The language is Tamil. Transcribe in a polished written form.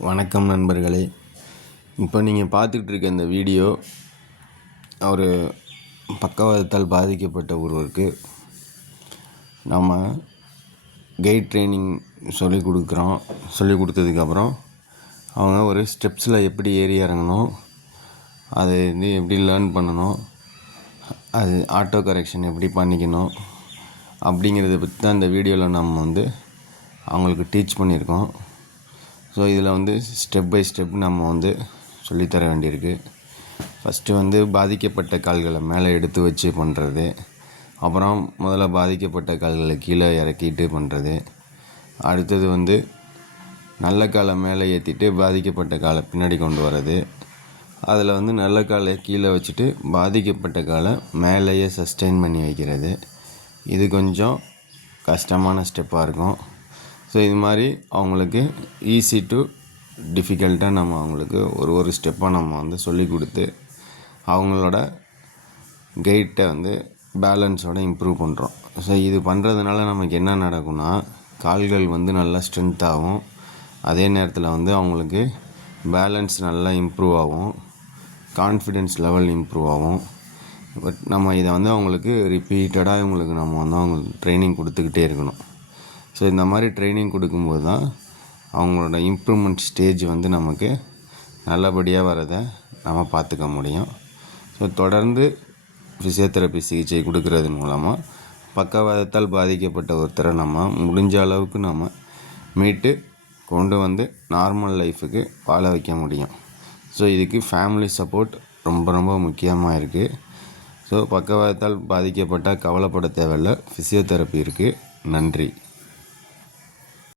வணக்கம் நண்பர்களே. இப்போ நீங்கள் பார்த்துக்கிட்டு இருக்க இந்த வீடியோ ஒரு பக்கவாதத்தால் பாதிக்கப்பட்ட ஒருவருக்கு நம்ம கைட் ட்ரைனிங் சொல்லிக் கொடுத்ததுக்கப்புறம் அவங்க ஒரு ஸ்டெப்ஸில் எப்படி ஏறி இறங்கணும், அதை எப்படி லேர்ன் பண்ணணும், அது ஆட்டோ கரெக்ஷன் எப்படி பண்ணிக்கணும் அப்படிங்கிறத பற்றி தான் இந்த வீடியோவில் நம்ம அவங்களுக்கு டீச் பண்ணியிருக்கோம். ஸோ இதில் ஸ்டெப் பை ஸ்டெப் நம்ம சொல்லித்தர வேண்டியிருக்கு. ஃபஸ்ட்டு பாதிக்கப்பட்ட கால்களை மேலே எடுத்து வச்சு பண்ணுறது, அப்புறம் முதல்ல பாதிக்கப்பட்ட கால்களை கீழே இறக்கிட்டு பண்ணுறது, அடுத்தது நல்ல காலை மேலே ஏற்றிட்டு பாதிக்கப்பட்ட காலை பின்னாடி கொண்டு வர்றது, அதில் நல்ல காலை கீழே வச்சுட்டு பாதிக்கப்பட்ட காலை மேலேயே சஸ்டெயின் பண்ணி வைக்கிறது. இது கொஞ்சம் கஷ்டமான ஸ்டெப்பாக இருக்கும். ஸோ இது மாதிரி அவங்களுக்கு ஈஸி டு டிஃபிகல்ட்டாக நம்ம அவங்களுக்கு ஒரு ஸ்டெப்பாக நம்ம சொல்லி கொடுத்து அவங்களோட கைட்டை பேலன்ஸோடு இம்ப்ரூவ் பண்ணுறோம். ஸோ இது பண்ணுறதுனால நமக்கு என்ன நடக்கும்னா, கால்கள் நல்லா ஸ்ட்ரென்த் ஆகும், அதே நேரத்தில் அவங்களுக்கு பேலன்ஸ் நல்லா இம்ப்ரூவ் ஆகும், கான்ஃபிடென்ஸ் லெவல் இம்ப்ரூவ் ஆகும். பட் நம்ம இதை அவங்களுக்கு ரிப்பீட்டடாக இவங்களுக்கு நம்ம அவங்களுக்கு ட்ரைனிங் கொடுத்துக்கிட்டே இருக்கணும். ஸோ இந்த மாதிரி ட்ரைனிங் கொடுக்கும்போது தான் அவங்களோட இம்ப்ரூவ்மெண்ட் ஸ்டேஜ் நமக்கு நல்லபடியாக வரதை நம்ம பார்த்துக்க முடியும். ஸோ தொடர்ந்து ஃபிசியோதெரப்பி சிகிச்சை கொடுக்கறது மூலமாக பக்கவாதத்தால் பாதிக்கப்பட்ட ஒருத்தரை நம்ம முடிஞ்ச அளவுக்கு நம்ம மீட்டு கொண்டு நார்மல் லைஃபுக்கு வாழ வைக்க முடியும். ஸோ இதுக்கு ஃபேமிலி சப்போர்ட் ரொம்ப ரொம்ப முக்கியமாக இருக்குது. ஸோ பக்கவாதத்தால் பாதிக்கப்பட்டால் கவலைப்பட தேவையில்லை, ஃபிசியோதெரப்பி இருக்குது. நன்றி.